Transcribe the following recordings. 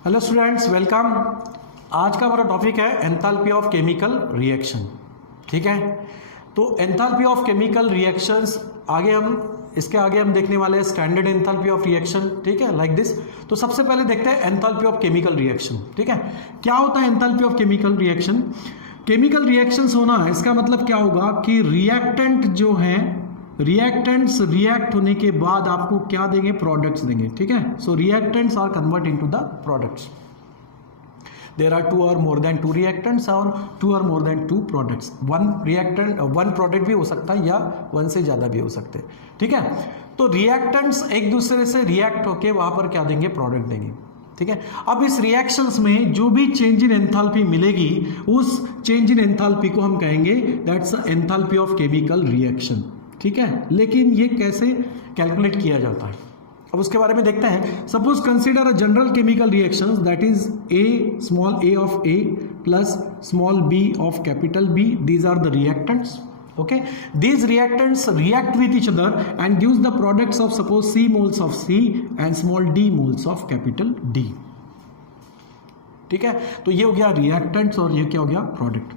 Hello students, welcome. आज का हमारा टॉपिक है एंथैल्पी ऑफ केमिकल रिएक्शन। ठीक है, तो एंथैल्पी ऑफ केमिकल रिएक्शंस इसके आगे हम देखने वाले हैं स्टैंडर्ड एंथैल्पी ऑफ रिएक्शन। ठीक है, लाइक दिस। तो सबसे पहले देखते हैं एंथैल्पी ऑफ केमिकल रिएक्शन। ठीक है, क्या होता है enthalpy of chemical reaction? Chemical reactions होना, इसका मतलब क्या होगा कि रिएक्टेंट जो है, रिएक्टेंट्स रिएक्ट होने के बाद आपको क्या देंगे? प्रोडक्ट्स देंगे। ठीक है, so reactants are convert into the products. There are two or more than two reactants or two or more than two products. One product भी हो सकता है या वन से ज्यादा भी हो सकते हैं। ठीक है, तो रिएक्टेंट्स एक दूसरे से रिएक्ट होके वहां पर क्या देंगे? प्रोडक्ट देंगे। ठीक है, अब इस रिएक्शंस में जो भी चेंज इन एंथैल्पी मिलेगी, उस चेंज इन एंथैल्पी को हम कहेंगे that's enthalpy of chemical reaction. ठीक है, लेकिन ये कैसे कैलकुलेट किया जाता है, अब उसके बारे में देखते हैं। Suppose consider a general chemical reactions that is a, small a of A plus small b of capital B. These are the reactants. Okay, these reactants react with each other and gives the products of suppose C moles of C and small d moles of capital D. ठीक है, तो ये हो गया reactants और ये क्या हो गया? प्रोडक्ट।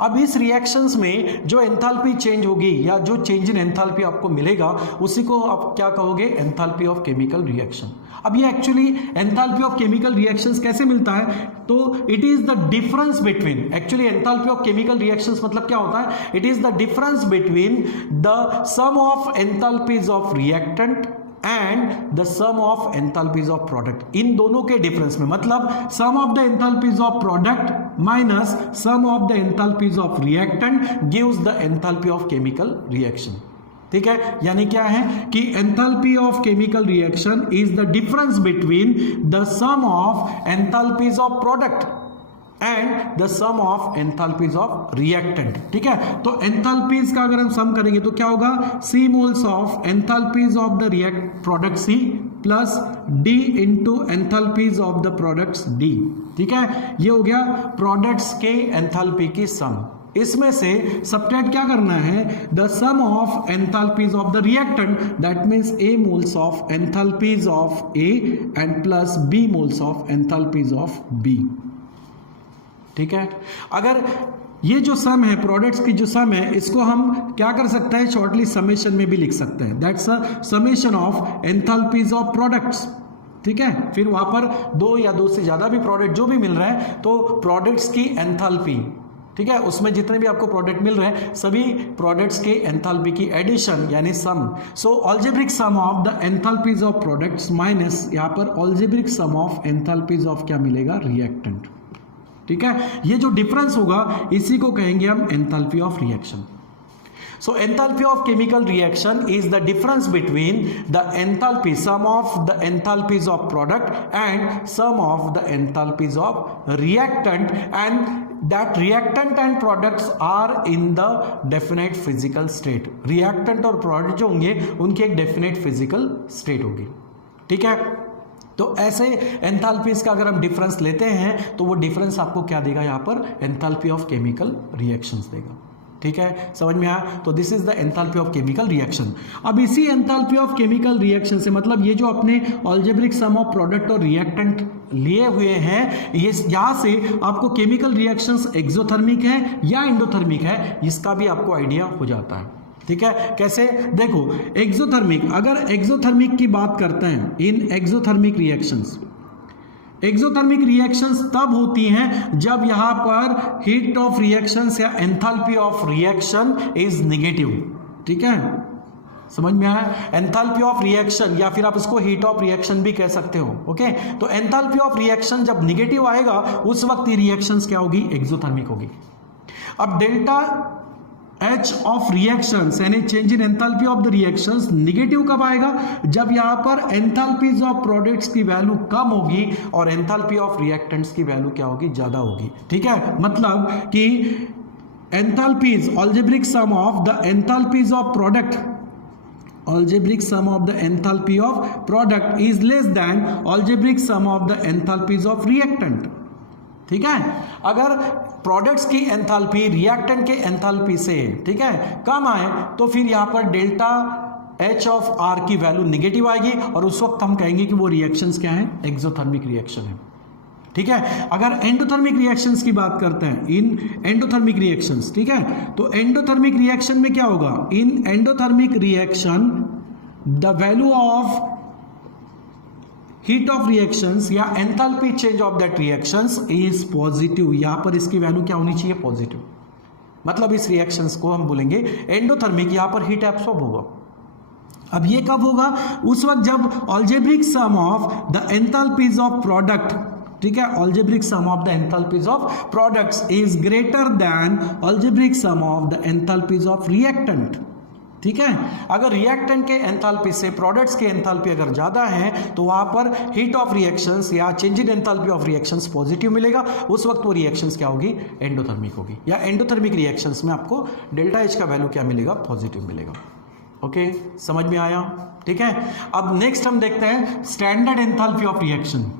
अब इस रिएक्शंस में जो एंथैल्पी चेंज होगी या जो चेंज इन एंथैल्पी आपको मिलेगा, उसी को आप क्या कहोगे? Enthalpy of chemical reaction. अब ये actually enthalpy of chemical reactions कैसे मिलता है? तो it is the difference between, actually enthalpy of chemical reactions मतलब क्या होता है? It is the difference between the sum of enthalpies of reactant and the sum of enthalpies of product. इन दोनों के डिफरेंस में, मतलब sum of the enthalpies of product minus sum of the enthalpies of reactant gives the enthalpy of chemical reaction. ठीक है, यानी क्या है कि enthalpy of chemical reaction is the difference between the sum of enthalpies of product and the sum of enthalpies of reactant. ठीक है, तो enthalpies का अगर हम सम करेंगे तो क्या होगा? C moles of enthalpies of the product C plus D into enthalpies of the products D। ठीक है, ये हो गया प्रोडक्ट्स के एंथैल्पी की सम। इसमें से सब्ट्रैक्ट क्या करना है? The sum of enthalpies of the reactant, that means A moles of enthalpies of A and plus B moles of enthalpies of B। ठीक है, अगर ये जो सम है, प्रोडक्ट्स की जो सम है, इसको हम क्या कर सकते हैं? शॉर्टली समेशन में भी लिख सकते हैं। That's a summation of enthalpies of products. ठीक है, फिर वहां पर दो या दो से ज्यादा भी प्रोडक्ट जो भी मिल रहे हैं, तो प्रोडक्ट्स की एंथैल्पी, ठीक है, उसमें जितने भी आपको प्रोडक्ट मिल रहे हैं, सभी प्रोडक्ट्स के एंथैल्पी की एडिशन यानी सम। So algebraic sum of the enthalpies of products minus यहाँ पर algebraic sum of enthalpies of क्या मिलेगा? रिएक्टेंट। ठीक है, ये जो डिफरेंस होगा इसी को कहेंगे हम enthalpy of reaction. So enthalpy of chemical reaction is the difference between the enthalpy, sum of the enthalpies of product and sum of the enthalpies of reactant, and that reactant and products are in the definite physical state. Reactant और product जो होंगे उनकी एक definite physical state होगी। ठीक है, तो ऐसे एंथैल्पीज का अगर हम डिफरेंस लेते हैं तो वो डिफरेंस आपको क्या देगा? यहाँ पर एंथैल्पी ऑफ केमिकल रिएक्शंस देगा। ठीक है, समझ में आया? तो this is the enthalpy of chemical reaction. अब इसी एंथैल्पी ऑफ केमिकल रिएक्शन से, मतलब ये जो अपने अलजेब्रिक सम ऑफ प्रोडक्ट और रिएक्टेंट लिए हुए हैं, ये यहाँ से आपको केमिकल रिएक्शंस एक्सोथर्मिक है या एंडोथर्मिक है, इसका भी आपको आइडिया हो जाता है। ठीक है, कैसे? देखो, एक्सोथर्मिक, अगर एक्सोथर्मिक की बात करते हैं, इन एक्सोथर्मिक रिएक्शंस, एक्सोथर्मिक रिएक्शंस तब होती हैं जब यहां पर हीट ऑफ रिएक्शंस या enthalpy of reaction is negative. ठीक है, समझ में आया? एंथैल्पी ऑफ रिएक्शन या फिर आप इसको हीट ऑफ रिएक्शन भी कह सकते हो। ओके, तो एंथैल्पी ऑफ रिएक्शन जब नेगेटिव आएगा उस वक्त ये रिएक्शंस क्या होगी? एक्सोथर्मिक होगी। अब डेल्टा H ऑफ रिएक्शंस यानी change in enthalpy of the reactions negative कब आएगा? जब यहां पर एंथैल्पीज ऑफ प्रोडक्ट्स की वैल्यू कम होगी और एंथैल्पी ऑफ रिएक्टेंट्स की वैल्यू क्या होगी? ज्यादा होगी। ठीक है, मतलब कि enthalpies, algebraic sum of the enthalpies of product, algebraic sum of the enthalpy of product is less than algebraic sum of the enthalpies of reactant। ठीक है, अगर प्रोडक्ट्स की एंथैल्पी रिएक्टेंट के एंथैल्पी से, ठीक है, कम आए तो फिर यहां पर डेल्टा H ऑफ R की वैल्यू नेगेटिव आएगी और उस वक्त हम कहेंगे कि वो रिएक्शंस क्या है? एक्सोथर्मिक रिएक्शन है। ठीक है। अगर एंडोथर्मिक रिएक्शंस की बात करते हैं, इन एंडोथर्मिक रिएक्शंस, ठीक है, तो एंडोथर्मिक रिएक्शन में क्या होगा, in endothermic reaction the value of heat of reactions या enthalpy change of that reactions is positive. यहां पर इसकी वैल्यू क्या होनी चाहिए, पॉजिटिव। मतलब इस रिएक्शंस को हम बोलेंगे एंडोथर्मिक, यहां पर हीट एब्सॉर्ब होगा। अब ये कब होगा, उस वक्त जब algebraic sum of the enthalpies of product, ठीक है, algebraic sum of the enthalpies of products is greater than algebraic sum of the enthalpies of reactant. ठीक है, अगर रिएक्टेंट के एंथैल्पी से प्रोडक्ट्स के एंथैल्पी अगर ज्यादा है तो वहां पर हीट ऑफ रिएक्शंस या change in enthalpy of reactions positive मिलेगा। उस वक्त वो रिएक्शंस क्या होगी, एंडोथर्मिक होगी। या एंडोथर्मिक रिएक्शंस में आपको डेल्टा एच का वैल्यू क्या मिलेगा, पॉजिटिव मिलेगा। ओके, समझ में आया? ठीक है, अब नेक्स्ट हम देखते हैं स्टैंडर्ड एंथैल्पी ऑफ रिएक्शन।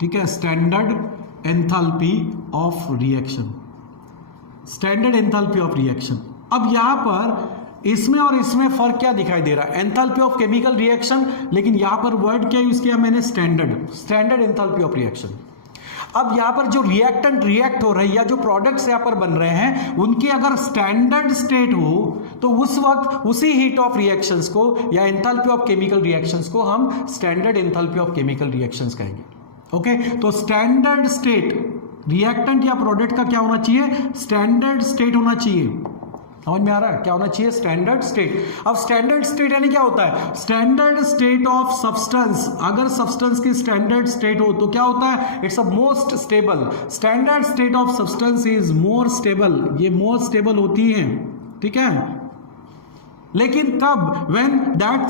ठीक है, standard enthalpy of reaction, standard enthalpy of reaction. अब यहां पर इसमें और इसमें फर्क क्या दिखाई दे रहा है, एंथैल्पी ऑफ केमिकल रिएक्शन, लेकिन यहां पर वर्ड क्या यूज किया मैंने, standard, standard enthalpy of reaction. अब यहां पर जो रिएक्टेंट रिएक्ट हो रहे हैं या जो प्रोडक्ट्स यहां पर बन रहे हैं उनकी अगर स्टैंडर्ड स्टेट हो तो उस वक्त उसी हीट ऑफ रिएक्शंस को या एंथैल्पी ऑफ केमिकल रिएक्शंस को हम standard enthalpy of chemical reactions कहेंगे। ओके, तो स्टैंडर्ड स्टेट रिएक्टेंट या प्रोडक्ट का क्या होना चाहिए, स्टैंडर्ड स्टेट होना चाहिए। समझ में आ रहा है, क्या होना चाहिए, स्टैंडर्ड स्टेट। अब स्टैंडर्ड स्टेट यानी क्या होता है, स्टैंडर्ड स्टेट ऑफ सब्सटेंस। अगर सब्सटेंस की स्टैंडर्ड स्टेट हो तो क्या होता है, it's a most stable. Standard state of substance is more stable, ये मोर स्टेबल होती है। ठीक है, लेकिन कब, when that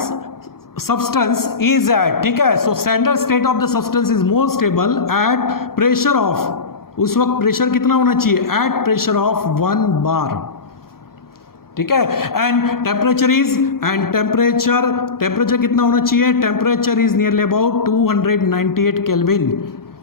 substance is at, ठीक है, so standard state of the substance is more stable at pressure of, उस वक्त प्रेशर कितना होना चाहिए, एट प्रेशर ऑफ 1 बार। ठीक है, and temperature is, and temperature कितना होना चाहिए, temperature is nearly about 298 kelvin.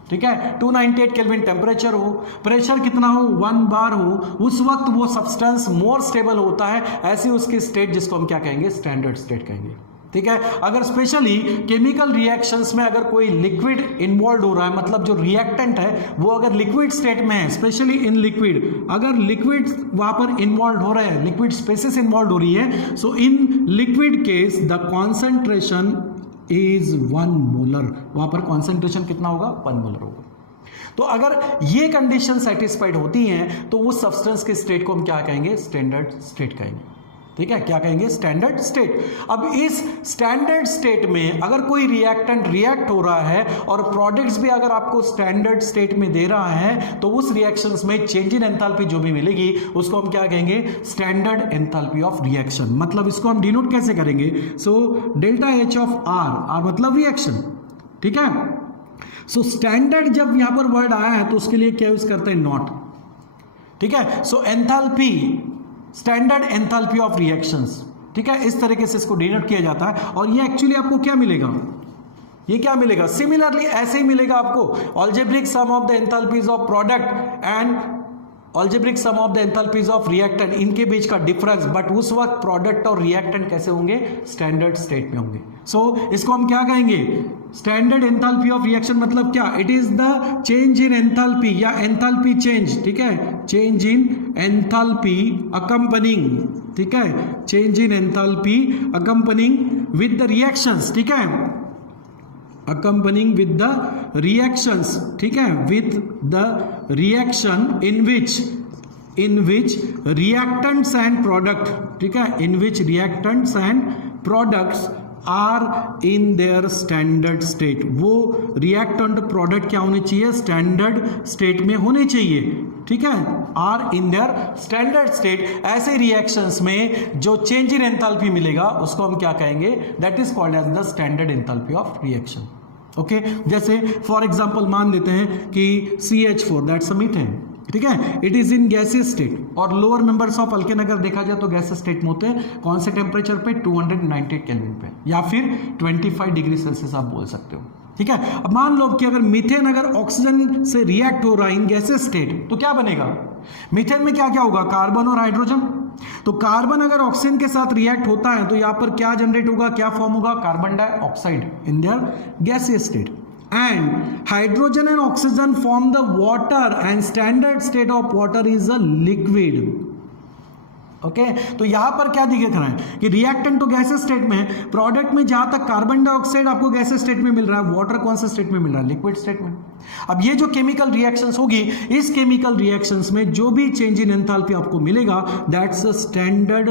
ठीक है, 298 केल्विन टेम्परेचर हो, प्रेशर कितना हो, 1 बार हो, उस वक्त वो सब्सटेंस मोर स्टेबल होता है। ऐसी उसकी स्टेट जिसको हम क्या कहेंगे, स्टैंडर्ड स्टेट कहेंगे। ठीक है, अगर स्पेशली केमिकल रिएक्शंस में अगर कोई लिक्विड इन्वॉल्व हो रहा है, मतलब जो रिएक्टेंट है वो अगर लिक्विड स्टेट में है, स्पेशली इन लिक्विड, अगर लिक्विड वहां पर इन्वॉल्व हो रहे हैं, लिक्विड स्पेसिस इन्वॉल्व हो रही है, so in liquid case the concentration is 1 molar, वहां पर कॉन्सेंट्रेशन कितना होगा, 1 मोलर होगा। तो अगर ये कंडीशन सेटिस्फाइड होती हैं तो उस सब्सटेंस के स्टेट को हम क्या कहेंगे, स्टैंडर्ड स्टेट कहेंगे। ठीक है, क्या कहेंगे, स्टैंडर्ड स्टेट। अब इस स्टैंडर्ड स्टेट में अगर कोई रिएक्टेंट रिएक्ट हो रहा है और प्रोडक्ट्स भी अगर आपको स्टैंडर्ड स्टेट में दे रहा है तो उस रिएक्शंस में चेंज इन एंथैल्पी जो भी मिलेगी उसको हम क्या कहेंगे, स्टैंडर्ड एंथैल्पी ऑफ रिएक्शन। मतलब इसको हम डिनोट कैसे करेंगे, so delta H of R मतलब रिएक्शन। ठीक है, सो स्टैंडर्ड जब यहां पर वर्ड आया है तो उसके लिए क्या यूज करते हैं, नॉट। ठीक है, so enthalpy, standard enthalpy of reactions. ठीक है, इस तरीके से इसको डिनोट किया जाता है। और ये एक्चुअली आपको क्या मिलेगा, ये क्या मिलेगा, सिमिलरली ऐसे ही मिलेगा आपको algebraic sum of the enthalpies of product and algebraic sum of the enthalpies of reactant, इनके बीच का डिफरेंस। बट उस वक्त प्रोडक्ट और रिएक्टेंट कैसे होंगे, स्टैंडर्ड स्टेट में होंगे। सो इसको हम क्या कहेंगे, स्टैंडर्ड एंथैल्पी ऑफ रिएक्शन मतलब क्या, it is the change in enthalpy या एंथैल्पी चेंज। ठीक है, चेंज इन एंथैल्पी अकम्पनिंग, ठीक है, change in enthalpy accompanying with the reactions. ठीक है, accompanying with the reactions, ठीक है, with the reaction in which reactants and product, ठीक है, in which reactants and products are in their standard state। वो reactant product क्या होने चाहिए, standard state में होने चाहिए। ठीक है, are in their standard state. ऐसे रिएक्शंस में जो चेंज इन एंथैल्पी मिलेगा उसको हम क्या कहेंगे, that is called as the standard enthalpy of reaction. Okay, जैसे फॉर एग्जांपल मान लेते हैं कि CH4 दैट्स अ मीथेन। ठीक है, it is in gaseous state और लोअर मेंबर्स ऑफ अल्केन अगर देखा जाए तो गैसियस स्टेट में होते हैं कौन से टेम्परेचर पे, 298 केल्विन पे या फिर 25 डिग्री सेल्सियस आप बोल सकते हो। ठीक है, अब मान लो कि अगर मीथेन अगर ऑक्सीजन से रिएक्ट हो रहा है इन गैसियस स्टेट तो क्या बनेगा, मीथेन में क्या क्या होगा, कार्बन और हाइड्रोजन। तो कार्बन अगर ऑक्सीजन के साथ रिएक्ट होता है तो यहां पर क्या जनरेट होगा, क्या फॉर्म होगा, carbon dioxide in their gaseous state. and hydrogen and oxygen form the water and standard state of water is a liquid. Okay तो यहां पर क्या दिख रहा है कि रिएक्टेंट तो गैसेस स्टेट में है, प्रोडक्ट में जहां तक कार्बन डाइऑक्साइड आपको गैसेस स्टेट में मिल रहा है, वाटर कौन सा स्टेट में मिल रहा है, लिक्विड स्टेट में। अब ये जो केमिकल रिएक्शंस होगी, इस केमिकल रिएक्शंस में जो भी चेंज इन एंथैल्पी आपको मिलेगा that's a standard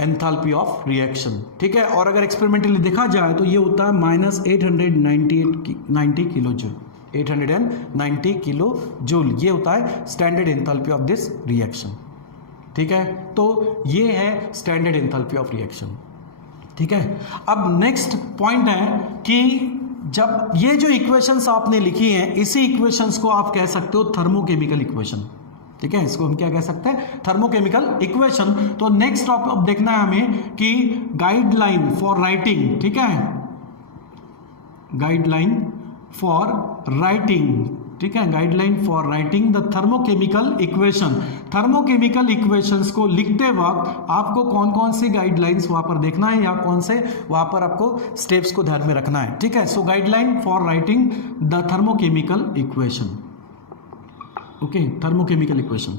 enthalpy of reaction, ठीक है। और अगर एक्सपेरिमेंटली देखा जाए तो ये होता है -890 किलो जूल, 890 किलो जूल, ये होता है standard enthalpy of this reaction, ठीक है। तो ये है स्टैंडर्ड एंथैल्पी ऑफ रिएक्शन, ठीक है। अब नेक्स्ट पॉइंट है कि जब ये जो इक्वेशंस आपने लिखी हैं, इसी इक्वेशंस को आप कह सकते हो थर्मोकेमिकल इक्वेशन, ठीक है। इसको हम क्या कह सकते हैं, थर्मोकेमिकल इक्वेशन। तो नेक्स्ट अब देखना है हमें कि गाइडलाइन फॉर राइटिंग, ठीक है, गाइडलाइन फॉर राइटिंग, ठीक है, guideline for writing the thermochemical equation. Thermochemical equations को लिखते वक्त आपको कौन कौन सी गाइडलाइंस वहां पर देखना है या कौन से वहां पर आपको स्टेप्स को ध्यान में रखना है, ठीक है। So guideline for writing the thermochemical equation, okay, thermochemical equation.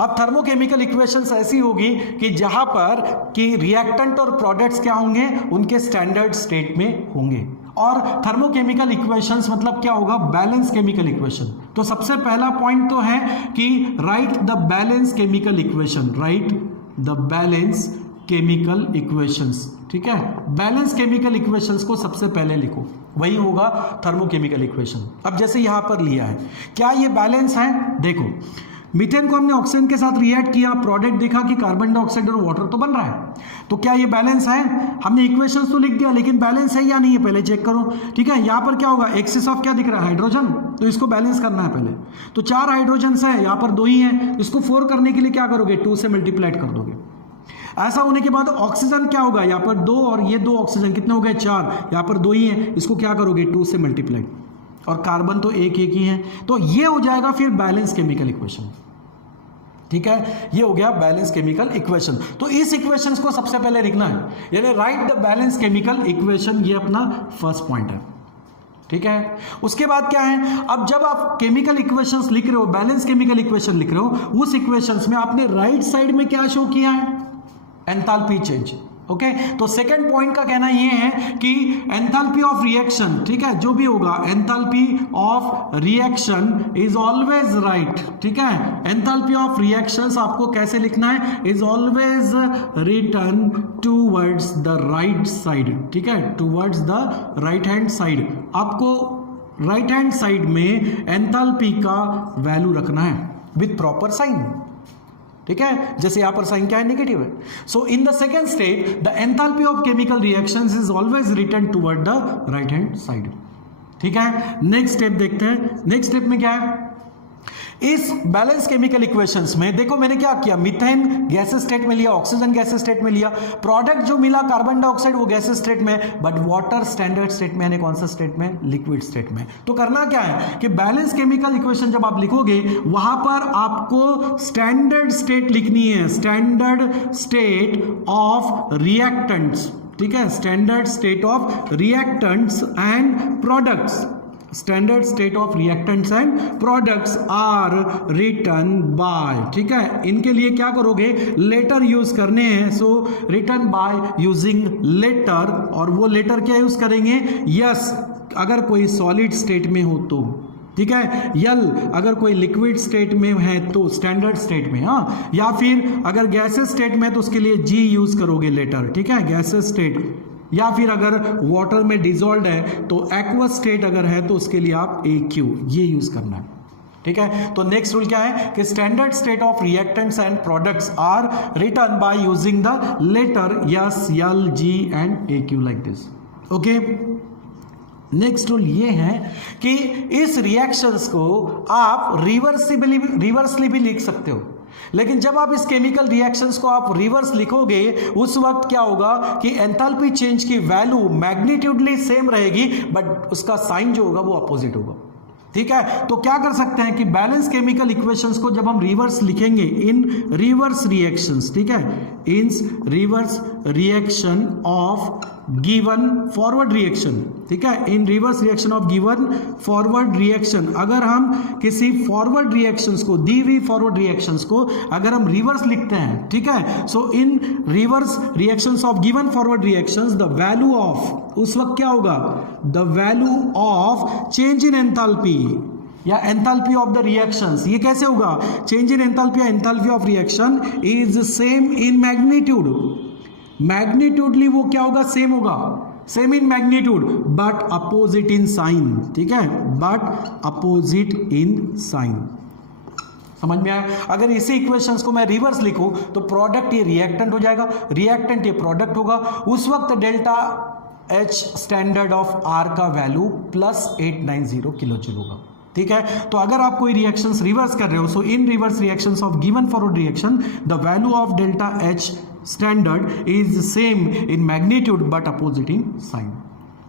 अब थर्मोकेमिकल इक्वेशंस ऐसी होगी कि जहां पर कि रिएक्टेंट और प्रोडक्ट्स क्या होंगे, उनके स्टैंडर्ड स्टेट में होंगे। और थर्मोकेमिकल इक्वेशंस मतलब क्या होगा, बैलेंस केमिकल इक्वेशन। तो सबसे पहला पॉइंट तो है कि right the balance chemical equation, right the balance chemical equations, ठीक है। बैलेंस केमिकल इक्वेशंस को सबसे पहले लिखो, वही होगा थर्मोकेमिकल इक्वेशन। अब जैसे यहां पर लिया है, क्या ये बैलेंस है, देखो मीथेन को हमने ऑक्सीजन के साथ रिएक्ट किया, प्रोडक्ट देखा कि कार्बन डाइऑक्साइड और वाटर तो बन रहा है, तो क्या ये बैलेंस है, हमने इक्वेशंस तो लिख दिया लेकिन बैलेंस है या नहीं है पहले चेक करो, ठीक है। यहां पर क्या होगा, एक्सिस ऑफ क्या दिख रहा है, हाइड्रोजन, तो इसको बैलेंस करना है पहले। तो 4 हाइड्रोजन है, यहां पर 2 ही हैं, इसको 4 करने के लिए क्या करोगे, 2 से मल्टीप्लाइड कर दोगे। ऐसा होने के बाद ऑक्सीजन क्या होगा, यहां पर 2 और ये 2 ऑक्सीजन कितने हो गए, 4, यहां पर 2 ही है, इसको क्या करोगे 2 से मल्टीप्लाइड, और कार्बन तो एक ही है, तो ये हो जाएगा फिर बैलेंस केमिकल इक्वेशन, ठीक है। ये हो गया बैलेंस केमिकल इक्वेशन। तो इस इक्वेशंस को सबसे पहले लिखना है, यानी right the balance chemical equation, ये अपना फर्स्ट पॉइंट है, ठीक है। उसके बाद क्या है, अब जब आप केमिकल इक्वेशंस लिख रहे हो, बैलेंस केमिकल इक्वेशन लिख रहे हो, उस इक्वेशंस में आपने राइट साइड में क्या शो किया है, एंथैल्पी चेंज, ओके। तो सेकंड पॉइंट का कहना यह है कि एंथैल्पी ऑफ रिएक्शन, ठीक है, जो भी होगा enthalpy of reaction is always right, ठीक है। एंथैल्पी ऑफ रिएक्शंस आपको कैसे लिखना है, is always written towards the right side, ठीक है, towards the right hand side. आपको राइट हैंड साइड में एंथैल्पी का वैल्यू रखना है विथ प्रॉपर साइन, ठीक है। जैसे यहां पर साइन क्या है, नेगेटिव है। So in the second step the enthalpy of chemical reactions is always written toward the right hand side, ठीक है। नेक्स्ट स्टेप देखते हैं, नेक्स्ट स्टेप में क्या है, इस बैलेंस केमिकल इक्वेशंस में देखो मैंने क्या किया, मीथेन गैसेस स्टेट में लिया, ऑक्सीजन गैसेस स्टेट में लिया, प्रोडक्ट जो मिला कार्बन डाइऑक्साइड वो गैसेस स्टेट में, बट वाटर स्टैंडर्ड स्टेट में, यानी कौन सा स्टेट में, लिक्विड स्टेट में। तो करना क्या है कि बैलेंस केमिकल इक्वेशन जब आप लिखोगे वहां पर आपको स्टैंडर्ड स्टेट लिखनी है, स्टैंडर्ड स्टेट ऑफ रिएक्टेंट्स, ठीक है, standard state of reactants and products, standard state of reactants and products are written by, ठीक है। इनके लिए क्या करोगे, लेटर यूज करने हैं, सो रिटन बाय यूजिंग लेटर, और वो लेटर क्या यूज करेंगे, यस अगर कोई सॉलिड स्टेट में हो तो, ठीक है, यल अगर कोई लिक्विड स्टेट में है तो स्टैंडर्ड स्टेट में, हाँ, या फिर अगर गैसेस स्टेट में तो उसके लिए जी यूज करोगे लेटर, ठीक है, गैसेस स्टेट, या फिर अगर वाटर में डिजोल्व है तो एक्वस स्टेट अगर है तो उसके लिए आप AQ ये यूज करना है, ठीक है। तो नेक्स्ट रूल क्या है कि standard state of reactants and products are written by using the letter S, L, G and AQ like this, okay. Next rule ये है कि इस रिएक्शंस को आप रिवर्सली भी लिख सकते हो, लेकिन जब आप इस केमिकल रिएक्शंस को आप रिवर्स लिखोगे उस वक्त क्या होगा कि एंथैल्पी चेंज की वैल्यू मैग्नीट्यूडली सेम रहेगी, बट उसका साइन जो होगा वो अपोजिट होगा, ठीक है। तो क्या कर सकते हैं कि बैलेंस केमिकल इक्वेशंस को जब हम रिवर्स लिखेंगे इन रिवर्स रिएक्शंस, ठीक है, in reverse reaction of given forward reaction, ठीक है, in reverse reaction of given forward reaction, अगर हम किसी फॉरवर्ड रिएक्शंस को, दी हुई फॉरवर्ड रिएक्शंस को अगर हम रिवर्स लिखते हैं, ठीक है, so in reverse reactions of given forward reactions the value of, उस वक्त क्या होगा, the value of change in enthalpy या एंथैल्पी ऑफ द रिएक्शंस, ये कैसे होगा, चेंज इन एंथैल्पी या enthalpy of reaction is same in magnitude, magnitudely वो क्या होगा, सेम होगा, same in magnitude but opposite in sign, ठीक है, बट अपोजिट इन साइन। समझ में आया? अगर इसी इक्वेशंस को मैं रिवर्स लिखूं तो प्रोडक्ट ये रिएक्टेंट हो जाएगा, रिएक्टेंट ये प्रोडक्ट होगा, उस वक्त delta H standard of R का वैल्यू +890 किलो जूल होगा, ठीक है। तो अगर आप कोई रिएक्शंस रिवर्स कर रहे हो, so in reverse reactions of given forward reaction the value of delta H standard is same in magnitude but opposite in sign,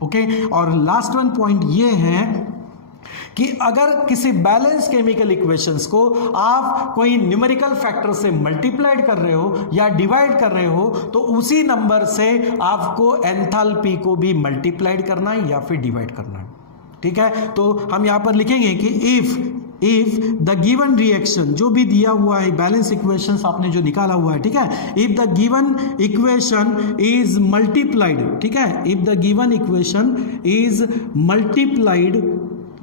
okay. और लास्ट वन पॉइंट ये है कि अगर किसी बैलेंस केमिकल इक्वेशंस को आप कोई न्यूमेरिकल फैक्टर से मल्टीप्लाइड कर रहे हो या डिवाइड कर रहे हो तो उसी नंबर से आपको एंथैल्पी को भी मल्टीप्लाइड करना है या फिर डिवाइड करना है, ठीक है। तो हम यहां पर लिखेंगे कि इफ द गिवन रिएक्शन, जो भी दिया हुआ है बैलेंस इक्वेशंस आपने जो निकाला हुआ है, ठीक है, if the given equation is multiplied, ठीक है, if the given equation is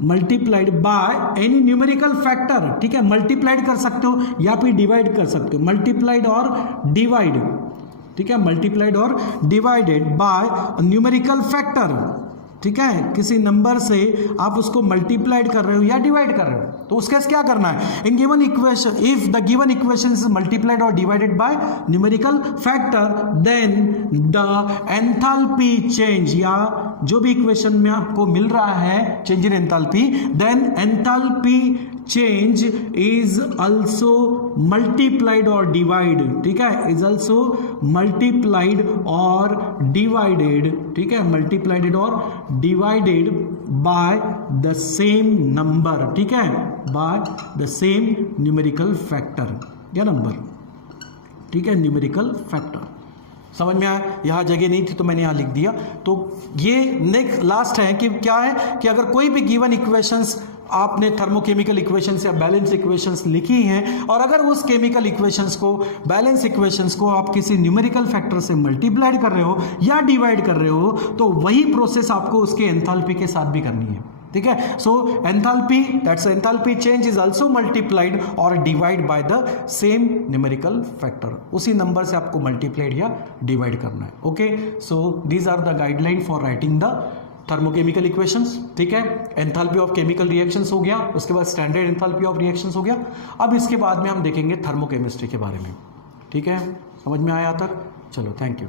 multiplied by any numerical factor, ठीक है, मल्टीप्लाइड कर सकते हो या फिर डिवाइड कर सकते हो, मल्टीप्लाइड और डिवाइड, ठीक है, मल्टीप्लाइड और डिवाइडेड बाय न्यूमेरिकल फैक्टर, ठीक है, किसी नंबर से आप उसको मल्टीप्लाइड कर रहे हो या डिवाइड कर रहे हो तो उसके क्या करना है, in given equation if the given equation is multiplied और divided by numerical factor then the enthalpy change, या जो भी इक्वेशन में आपको मिल रहा है change in enthalpy, then enthalpy change is also multiplied और डिवाइड, ठीक है, इज ऑल्सो मल्टीप्लाइड और डिवाइडेड, ठीक है, मल्टीप्लाइड और divided by the same number, ठीक है, by the same numerical factor या नंबर, ठीक है, न्यूमेरिकल फैक्टर। समझ में आया? यहाँ जगह नहीं थी तो मैंने यहाँ लिख दिया। तो ये नेक्स्ट लास्ट है कि क्या है कि अगर कोई भी गिवन इक्वेशंस आपने थर्मोकेमिकल इक्वेशंस या बैलेंस इक्वेशंस लिखी हैं और अगर उस केमिकल इक्वेशंस को, बैलेंस इक्वेशंस को आप किसी न्यूमेरिकल फैक्टर से मल्टीप्लाइड कर रहे हो या डिवाइड कर रहे हो तो वही प्रोसेस आपको उसके एंथैल्पी के साथ भी करनी है, ठीक है। So enthalpy, that's enthalpy change is also multiplied और divide by the same numerical factor, उसी नंबर से आपको मल्टीप्लाइड या डिवाइड करना है, okay. So these are the guideline for writing the thermochemical equations, ठीक है। एंथैल्पी ऑफ केमिकल रिएक्शंस हो गया, उसके बाद स्टैंडर्ड एंथैल्पी ऑफ रिएक्शंस हो गया। अब इसके बाद में हम देखेंगे थर्मोकेमिस्ट्री के बारे में, ठीक है। समझ में आया तक? चलो, थैंक यू।